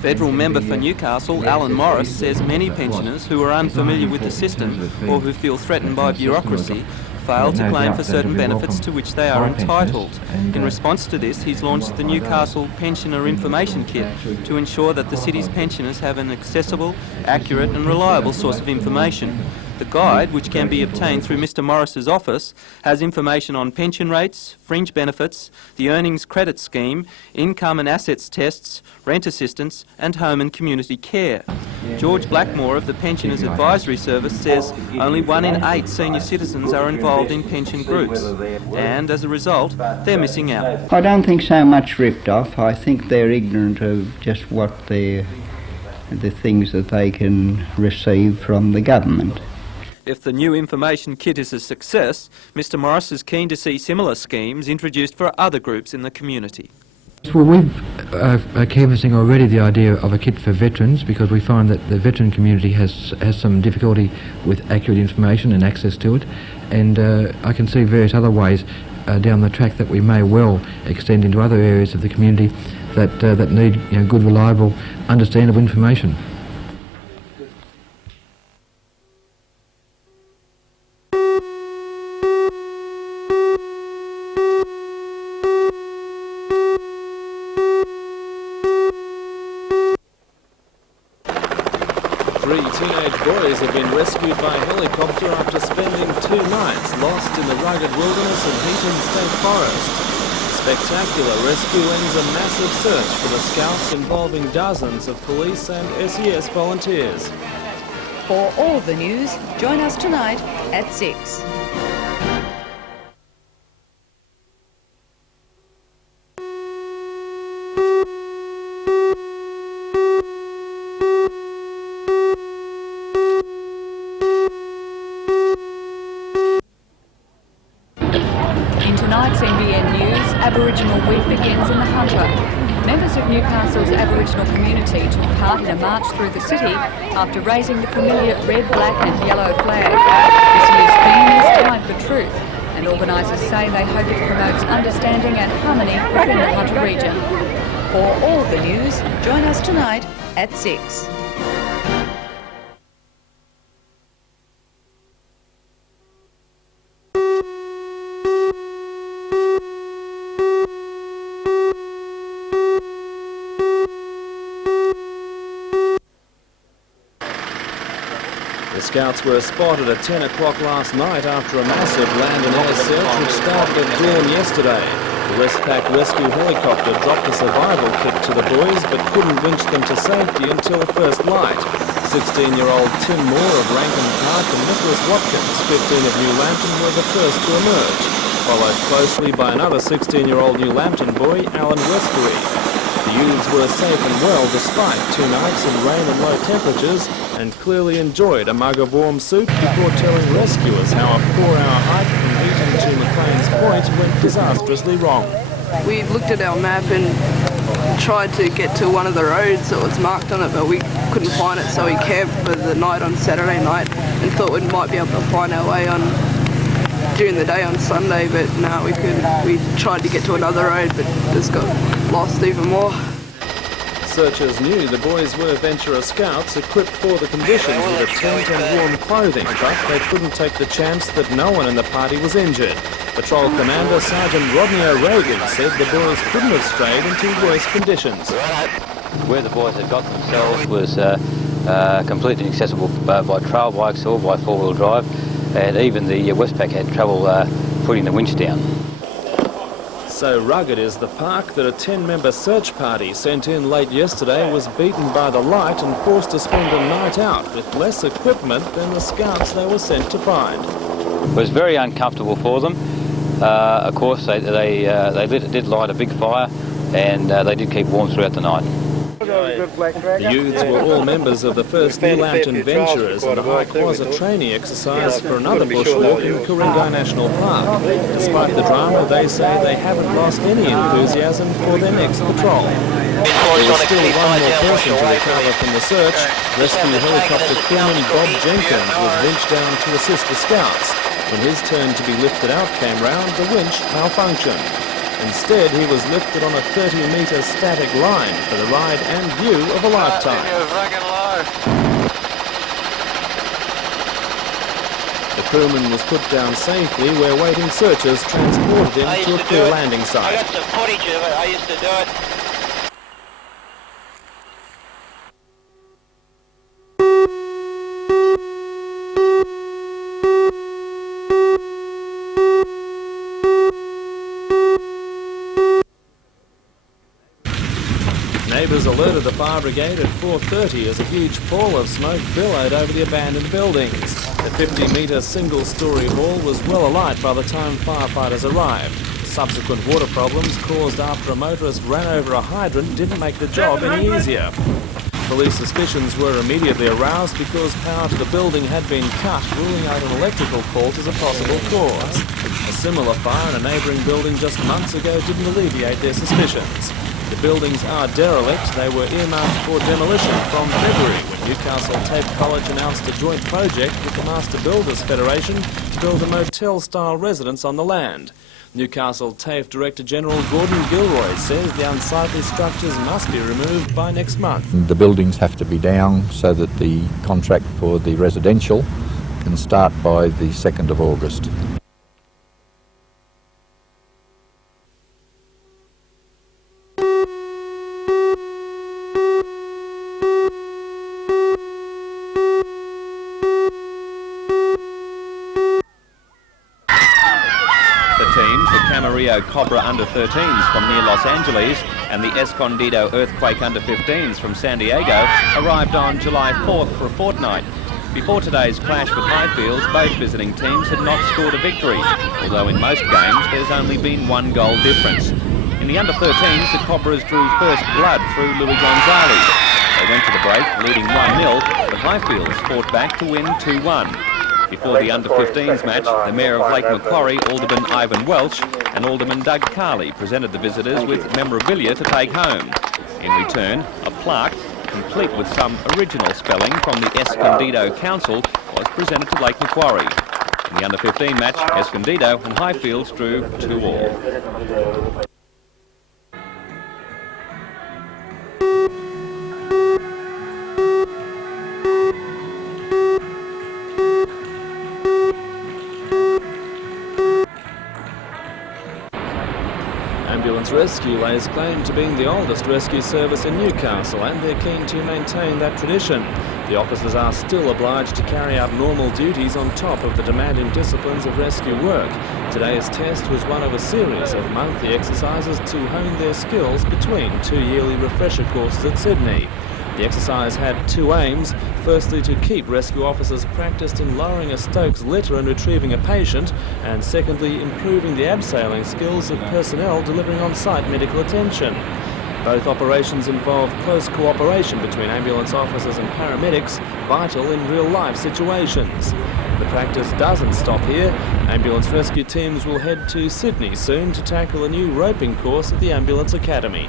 Federal member for Newcastle, Alan Morris, says many pensioners who are unfamiliar with the system or who feel threatened by bureaucracy fail to claim for certain benefits to which they are entitled. In response to this, he's launched the Newcastle Pensioner Information Kit to ensure that the city's pensioners have an accessible, accurate and reliable source of information. The guide, which can be obtained through Mr Morris's office, has information on pension rates, fringe benefits, the earnings credit scheme, income and assets tests, rent assistance and home and community care. George Blackmore of the Pensioners Advisory Service says only 1 in 8 senior citizens are involved in pension groups, and as a result, they're missing out. I don't think so much ripped off. I think they're ignorant of just what the things that they can receive from the government. If the new information kit is a success, Mr Morris is keen to see similar schemes introduced for other groups in the community. Well, we're canvassing already the idea of a kit for veterans, because we find that the veteran community has some difficulty with accurate information and access to it, and I can see various other ways down the track that we may well extend into other areas of the community that need good, reliable, understandable information. Three teenage boys have been rescued by helicopter after spending 2 nights lost in the rugged wilderness of Heaton State Forest. Spectacular rescue ends a massive search for the scouts involving dozens of police and SES volunteers. For all the news, join us tonight at 6. In tonight's NBN News, Aboriginal Week begins in the Hunter. Members of Newcastle's Aboriginal community took part in a march through the city after raising the familiar red, black and yellow flag. This year's theme is Time for Truth, and organisers say they hope it promotes understanding and harmony within the Hunter region. For all the news, join us tonight at 6. The scouts were spotted at 10 o'clock last night after a massive land and air search which started at dawn yesterday. The Westpac rescue helicopter dropped a survival kit to the boys but couldn't winch them to safety until first light. 16-year-old Tim Moore of Rankin Park and Nicholas Watkins, 15 of New Lambton, were the first to emerge, followed closely by another 16-year-old New Lambton boy, Alan Westbury. The youths were safe and well despite 2 nights in rain and low temperatures, and clearly enjoyed a mug of warm soup before telling rescuers how a 4-hour hike from Heaton to McLean's Point went disastrously wrong. We looked at our map and tried to get to one of the roads that was marked on it, but we couldn't find it, so we camped for the night on Saturday night and thought we might be able to find our way on during the day on Sunday, but no, we couldn't. We tried to get to another road, but just got lost even more. Searchers knew the boys were Ventura Scouts equipped for the conditions with a tent and warm clothing, but they couldn't take the chance that no one in the party was injured. Patrol Commander Sergeant Rodney O'Regan said the boys couldn't have strayed into worse conditions. Where the boys had got themselves was completely inaccessible by trail bikes or by 4-wheel drive, and even the Westpac had trouble putting the winch down. So rugged is the park that a 10-member search party sent in late yesterday was beaten by the light and forced to spend a night out with less equipment than the scouts they were sent to find. It was very uncomfortable for them. Of course, they did light a big fire, and they did keep warm throughout the night. The youths were all members of the first New Lambton Venturers, and the hike was a training exercise for another bushwalk in Ku-ring-gai National Park. Despite the drama, they say they haven't lost any enthusiasm for their next patrol. There was still one more person to recover from the search. Rescue helicopter crewman Bob Jenkins was winched down to assist the scouts. When his turn to be lifted out came round, the winch malfunctioned. Instead, he was lifted on a 30-metre static line for the ride and view of a lifetime. The crewman was put down safely where waiting searchers transported him to a clear landing site. I got some footage of it. I used to do it. Neighbours alerted the fire brigade at 4:30 as a huge pall of smoke billowed over the abandoned buildings. The 50-metre single-storey hall was well alight by the time firefighters arrived. Subsequent water problems caused after a motorist ran over a hydrant didn't make the job any easier. Police suspicions were immediately aroused because power to the building had been cut, ruling out an electrical fault as a possible cause. A similar fire in a neighbouring building just months ago didn't alleviate their suspicions. The buildings are derelict. They were earmarked for demolition from February when Newcastle TAFE College announced a joint project with the Master Builders Federation to build a motel-style residence on the land. Newcastle TAFE Director General Gordon Gilroy says the unsightly structures must be removed by next month. The buildings have to be down so that the contract for the residential can start by the 2nd of August. Cobra under-13s from near Los Angeles and the Escondido Earthquake under-15s from San Diego arrived on July 4th for a fortnight. Before today's clash with Highfields, both visiting teams had not scored a victory, although in most games there's only been one goal difference. In the under-13s, the Cobras drew first blood through Louis Gonzalez. They went to the break leading 1-0, but Highfields fought back to win 2-1. Before the under-15s match, the Mayor of Lake Macquarie, Alderman Ivan Welch, and Alderman Doug Carley presented the visitors with memorabilia to take home. In return, a plaque, complete with some original spelling from the Escondido Council, was presented to Lake Macquarie. In the under-15 match, Escondido and Highfields drew 2-2. Ambulance Rescue lays claim to being the oldest rescue service in Newcastle, and they're keen to maintain that tradition. The officers are still obliged to carry out normal duties on top of the demanding disciplines of rescue work. Today's test was one of a series of monthly exercises to hone their skills between 2 yearly refresher courses at Sydney. The exercise had two aims: firstly to keep rescue officers practiced in lowering a Stokes litter and retrieving a patient, and secondly improving the abseiling skills of personnel delivering on-site medical attention. Both operations involve close cooperation between ambulance officers and paramedics, vital in real-life situations. The practice doesn't stop here. Ambulance rescue teams will head to Sydney soon to tackle a new roping course at the Ambulance Academy.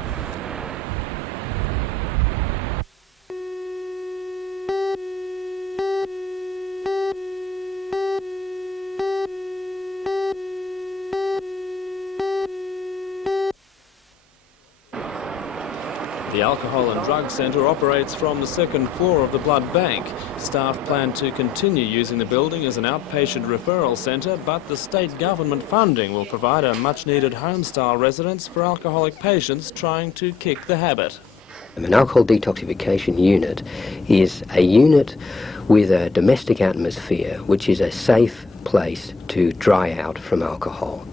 The Alcohol and Drug Centre operates from the second floor of the blood bank. Staff plan to continue using the building as an outpatient referral centre, but the state government funding will provide a much-needed home-style residence for alcoholic patients trying to kick the habit. An alcohol detoxification unit is a unit with a domestic atmosphere which is a safe place to dry out from alcohol.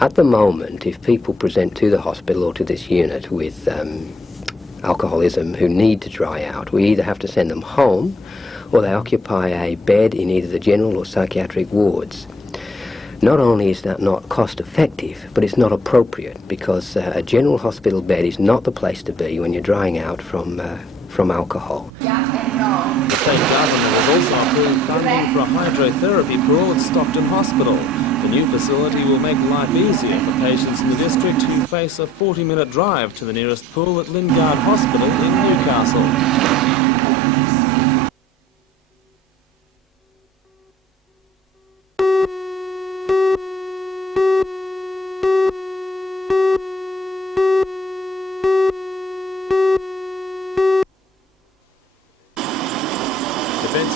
At the moment, if people present to the hospital or to this unit with alcoholism who need to dry out, we either have to send them home or they occupy a bed in either the general or psychiatric wards. Not only is that not cost effective, but it's not appropriate, because a general hospital bed is not the place to be when you're drying out from alcohol. The state government has also approved funding for a hydrotherapy pool at Stockton Hospital. The new facility will make life easier for patients in the district who face a 40-minute drive to the nearest pool at Lingard Hospital in Newcastle.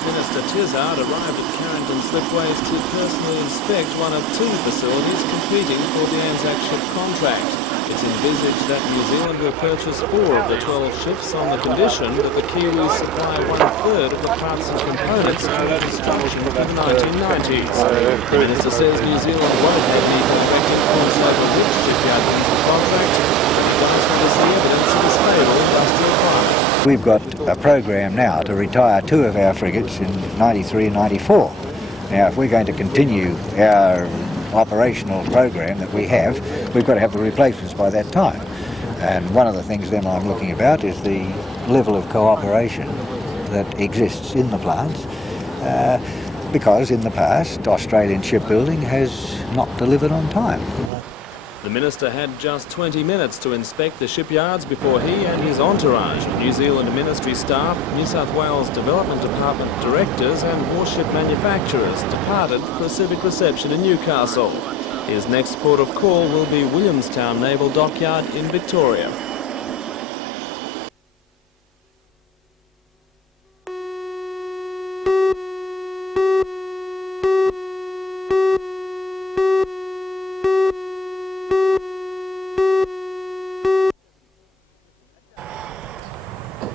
Minister Tizard arrived at Carrington Slipways to personally inspect one of two facilities competing for the ANZAC ship contract. It's envisaged that New Zealand will purchase 4 of the 12 ships on the condition that the Kiwis supply 1/3 of the parts and components to the construction of the 1990s. The Minister says New Zealand won't have any contracting points over which shipyard wins the contract, but does want to see evidence of a stable industrial climate. We've got a program now to retire 2 of our frigates in 93 and 94. Now, if we're going to continue our operational program that we have, we've got to have the replacements by that time. And one of the things then I'm looking about is the level of cooperation that exists in the plants, because in the past Australian shipbuilding has not delivered on time. The Minister had just 20 minutes to inspect the shipyards before he and his entourage, New Zealand Ministry staff, New South Wales Development Department directors and warship manufacturers departed for a civic reception in Newcastle. His next port of call will be Williamstown Naval Dockyard in Victoria.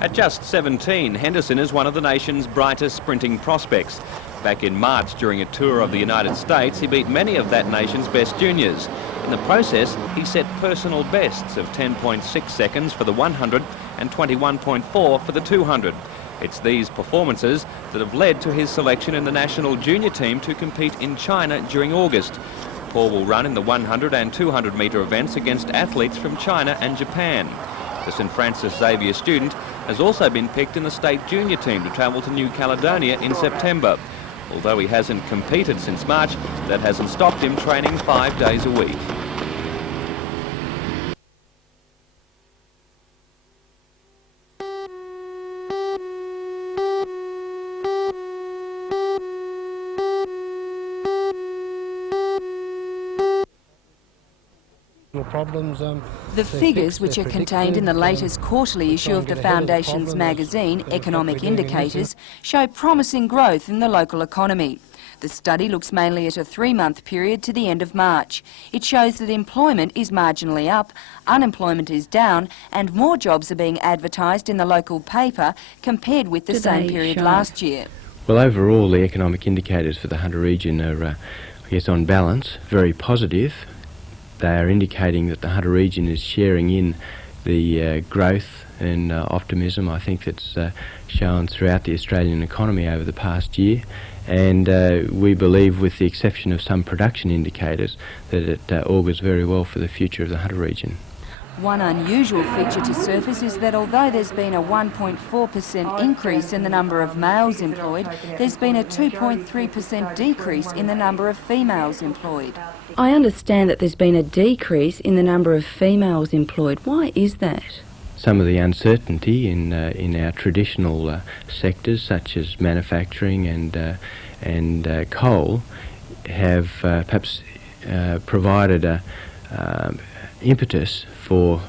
At just 17, Henderson is one of the nation's brightest sprinting prospects. Back in March, during a tour of the United States, he beat many of that nation's best juniors. In the process, he set personal bests of 10.6 seconds for the 100 and 21.4 for the 200. It's these performances that have led to his selection in the national junior team to compete in China during August. Paul will run in the 100 and 200 metre events against athletes from China and Japan. The St Francis Xavier student has also been picked in the state junior team to travel to New Caledonia in September. Although he hasn't competed since March, that hasn't stopped him training 5 days a week. The figures, which are contained in the latest quarterly issue of the Foundation's magazine, Economic Indicators, show promising growth in the local economy. The study looks mainly at a 3-month period to the end of March. It shows that employment is marginally up, unemployment is down, and more jobs are being advertised in the local paper compared with the same period last year. Well, overall, the economic indicators for the Hunter region are, I guess, on balance, very positive. They are indicating that the Hunter region is sharing in the growth and optimism, I think, that's shown throughout the Australian economy over the past year. And we believe, with the exception of some production indicators, that it augurs very well for the future of the Hunter region. One unusual feature to surface is that although there's been a 1.4% increase in the number of males employed, there's been a 2.3% decrease in the number of females employed. I understand that there's been a decrease in the number of females employed. Why is that? Some of the uncertainty in our traditional sectors, such as manufacturing and coal, have perhaps provided a impetus for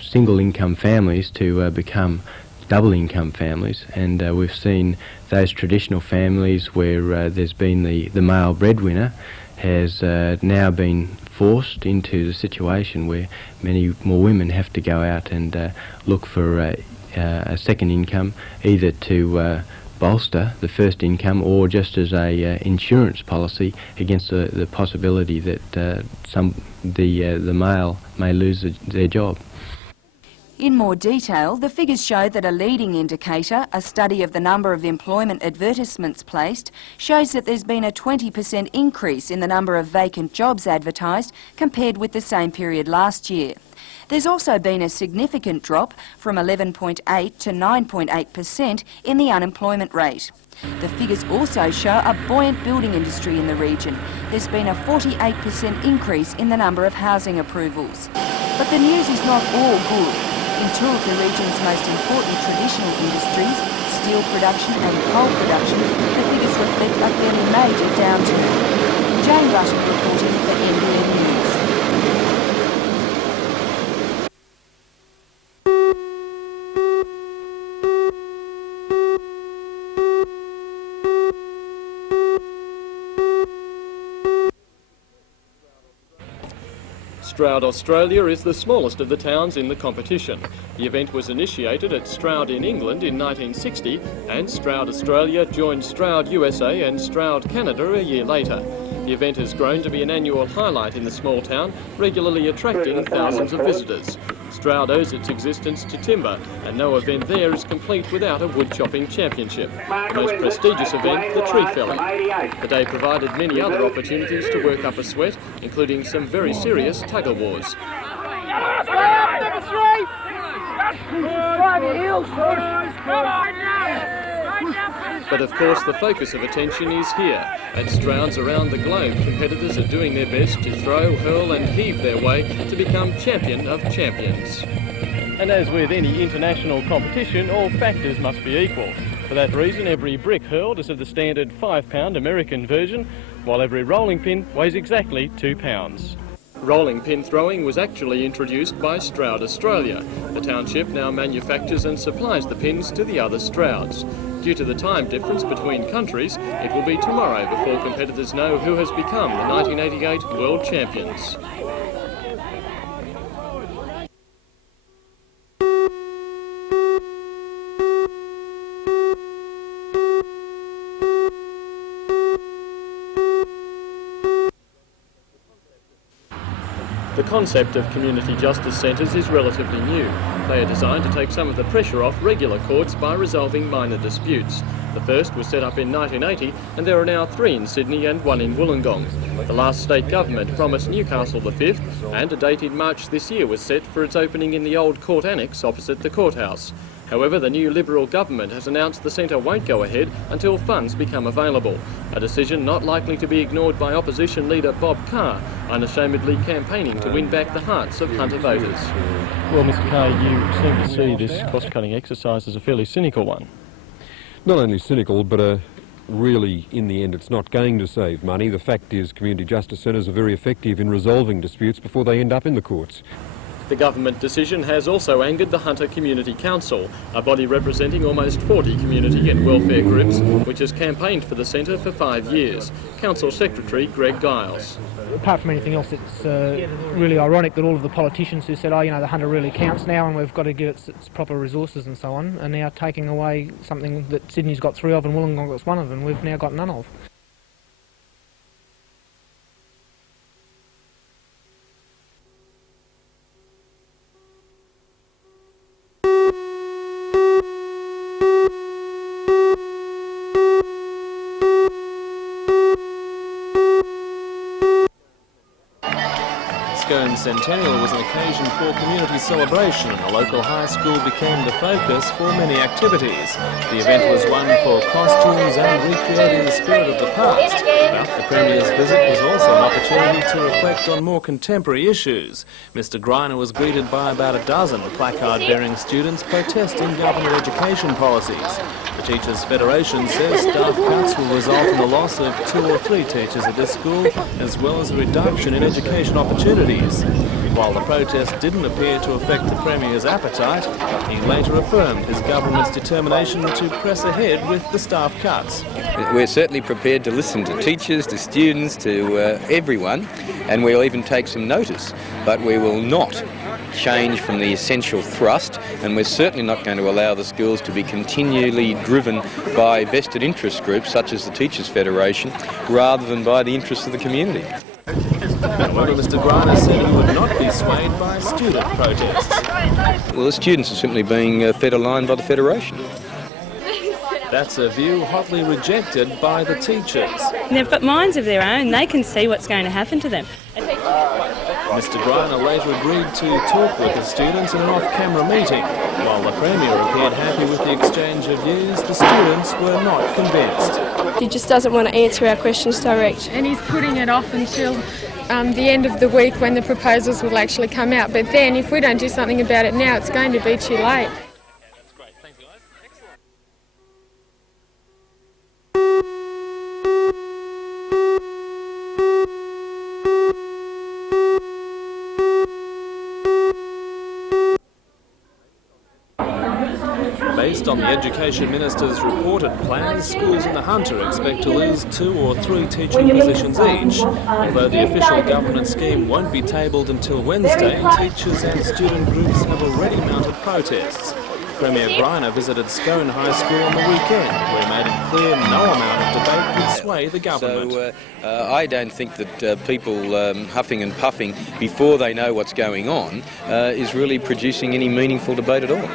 single income families to become double income families, and we've seen those traditional families where there's been the male breadwinner has now been forced into the situation where many more women have to go out and look for a second income, either to bolster the first income or just as a insurance policy against the possibility that the male may lose their job. In more detail, the figures show that a leading indicator, a study of the number of employment advertisements placed, shows that there's been a 20% increase in the number of vacant jobs advertised compared with the same period last year. There's also been a significant drop from 11.8 to 9.8% in the unemployment rate. The figures also show a buoyant building industry in the region. There's been a 48% increase in the number of housing approvals. But the news is not all good. In two of the region's most important traditional industries, steel production and coal production, the figures reflect a fairly major downturn. Jane Button reporting for NBN News. Stroud, Australia is the smallest of the towns in the competition. The event was initiated at Stroud in England in 1960, and Stroud, Australia joined Stroud, USA and Stroud, Canada a year later. The event has grown to be an annual highlight in the small town, regularly attracting thousands of visitors. Stroud owes its existence to timber, and no event there is complete without a wood-chopping championship. The most prestigious event, the tree felling. The day provided many other opportunities to work up a sweat, including some very serious tug-of-wars. But of course the focus of attention is here. At Strouds around the globe, competitors are doing their best to throw, hurl and heave their way to become champion of champions. And as with any international competition, all factors must be equal. For that reason, every brick hurled is of the standard 5-pound American version, while every rolling pin weighs exactly 2 pounds. Rolling pin throwing was actually introduced by Stroud, Australia. The township now manufactures and supplies the pins to the other Strouds. Due to the time difference between countries, it will be tomorrow before competitors know who has become the 1988 World Champions. The concept of community justice centres is relatively new. They are designed to take some of the pressure off regular courts by resolving minor disputes. The first was set up in 1980 and there are now 3 in Sydney and 1 in Wollongong. The last state government promised Newcastle the 5th, and a date in March this year was set for its opening in the old court annex opposite the courthouse. However, the new Liberal government has announced the centre won't go ahead until funds become available, a decision not likely to be ignored by opposition leader Bob Carr, unashamedly campaigning to win back the hearts of Hunter voters. Well, Mr Carr, you seem to see this cost-cutting exercise as a fairly cynical one. Not only cynical, but really, in the end, it's not going to save money. The fact is, community justice centres are very effective in resolving disputes before they end up in the courts. The government decision has also angered the Hunter Community Council, a body representing almost 40 community and welfare groups, which has campaigned for the centre for 5 years. Council Secretary Greg Giles. Apart from anything else, it's really ironic that all of the politicians who said, oh, you know, the Hunter really counts now and we've got to give it its proper resources and so on, are now taking away something that Sydney's got 3 of and Wollongong got 1 of, and we've now got none of. Scone Centennial was an occasion for community celebration and the local high school became the focus for many activities. The event was one for costumes and recreating the spirit of the past, but the Premier's visit was also an opportunity to reflect on more contemporary issues. Mr Greiner was greeted by about a dozen placard-bearing students protesting government education policies. The Teachers Federation says staff cuts will result in the loss of 2 or 3 teachers at this school, as well as a reduction in education opportunities. While the protest didn't appear to affect the Premier's appetite, he later affirmed his government's determination to press ahead with the staff cuts. We're certainly prepared to listen to teachers, to students, to everyone, and we'll even take some notice, but we will not change from the essential thrust, and we're certainly not going to allow the schools to be continually driven by vested interest groups such as the Teachers Federation rather than by the interests of the community. However, Mr Greiner said he would not be swayed by student protests. Well, the students are simply being fed a line by the Federation. That's a view hotly rejected by the teachers. They've got minds of their own, they can see what's going to happen to them. Mr Greiner later agreed to talk with the students in an off-camera meeting. While the Premier appeared happy with the exchange of views, the students were not convinced. He just doesn't want to answer our questions direct. And he's putting it off until the end of the week when the proposals will actually come out. But then if we don't do something about it now, it's going to be too late. Based on the Education Minister's reported plan, schools in the Hunter expect to lose 2 or 3 teaching positions each. Although the official government scheme won't be tabled until Wednesday, teachers and student groups have already mounted protests. Premier Greiner visited Scone High School on the weekend, where he made it clear no amount of debate would sway the government. So I don't think that people huffing and puffing before they know what's going on is really producing any meaningful debate at all.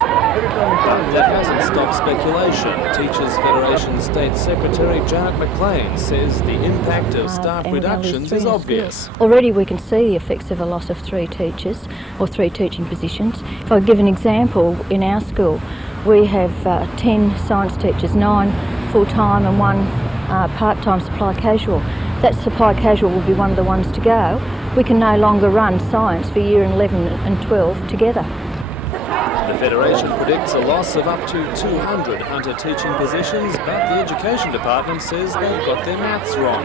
But that hasn't stopped speculation. Teachers Federation State Secretary Janet McLean says the impact of staff reductions is obvious. Already we can see the effects of a loss of 3 teachers or 3 teaching positions. If I give an example, in our school we have 10 science teachers, 9 full-time and 1 part-time supply casual. That supply casual will be one of the ones to go. We can no longer run science for year 11 and 12 together. The Federation predicts a loss of up to 200 Hunter teaching positions, but the Education Department says they've got their maths wrong.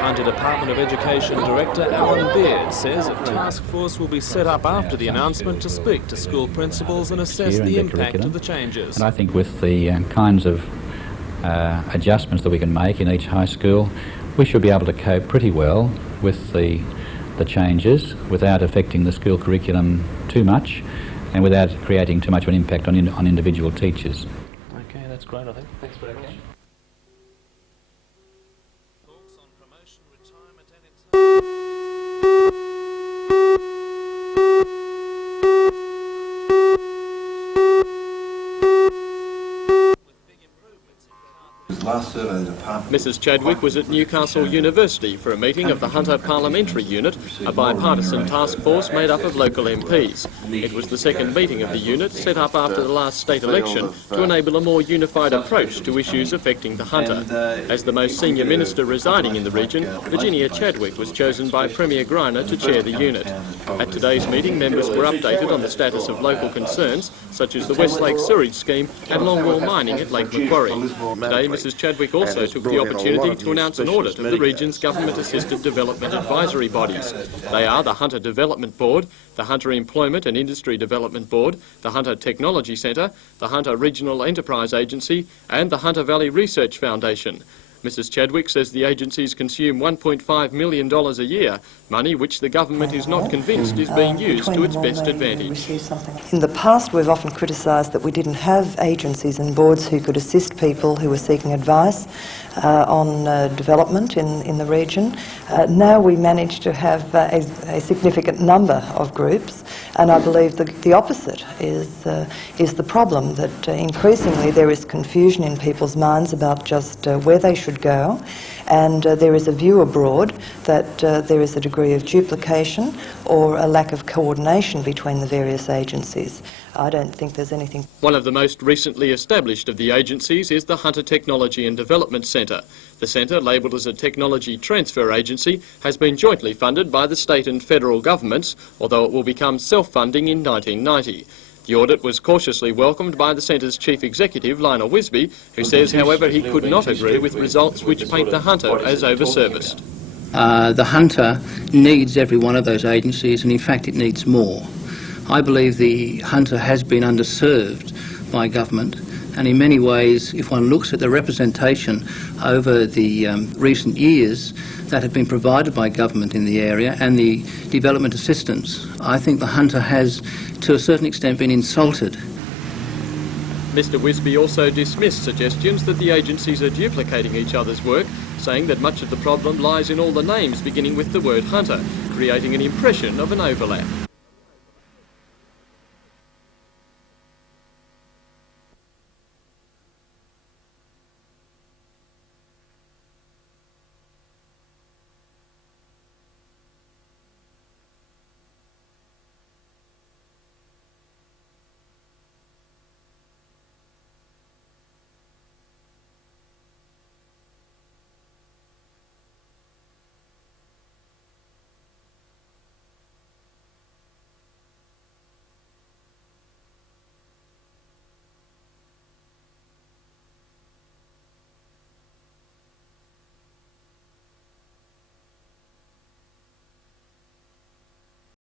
Hunter Department of Education Director Alan Beard says a task force will be set up after the announcement to speak to school principals and assess the impact of the changes. And I think with the kinds of adjustments that we can make in each high school, we should be able to cope pretty well with the changes without affecting the school curriculum too much, and without creating too much of an impact on individual teachers. Okay, that's great, I think. Thanks very much. Mrs Chadwick was at Newcastle University for a meeting of the Hunter Parliamentary Unit, a bipartisan task force made up of local MPs. It was the second meeting of the unit, set up after the last state election, to enable a more unified approach to issues affecting the Hunter. As the most senior minister residing in the region, Virginia Chadwick was chosen by Premier Greiner to chair the unit. At today's meeting, members were updated on the status of local concerns, such as the Westlake Sewage Scheme and longwall mining at Lake Macquarie. Today, Mrs Chadwick also took the opportunity to announce an audit of the region's government-assisted development advisory bodies. They are the Hunter Development Board, the Hunter Employment and Industry Development Board, the Hunter Technology Centre, the Hunter Regional Enterprise Agency and the Hunter Valley Research Foundation. Mrs Chadwick says the agencies consume $1.5 million a year, money which the government is not convinced is being used to its best advantage. In the past, we've often criticised that we didn't have agencies and boards who could assist people who were seeking advice on development in the region. Now we manage to have a significant number of groups, and I believe the opposite is the problem, that increasingly there is confusion in people's minds about just where they should go, and there is a view abroad that there is a degree of duplication or a lack of coordination between the various agencies. I don't think there's anything. One of the most recently established of the agencies is the Hunter Technology and Development Centre. The centre, labelled as a technology transfer agency, has been jointly funded by the state and federal governments, although it will become self-funding in 1990. The audit was cautiously welcomed by the centre's chief executive, Lionel Wisby, who says, however, he could not agree with results which paint the Hunter as over-serviced. The Hunter needs every one of those agencies, and in fact it needs more. I believe the Hunter has been underserved by government, and in many ways, if one looks at the representation over the recent years that have been provided by government in the area and the development assistance, I think the Hunter has, to a certain extent, been insulted. Mr Wisby also dismissed suggestions that the agencies are duplicating each other's work, saying that much of the problem lies in all the names beginning with the word Hunter, creating an impression of an overlap.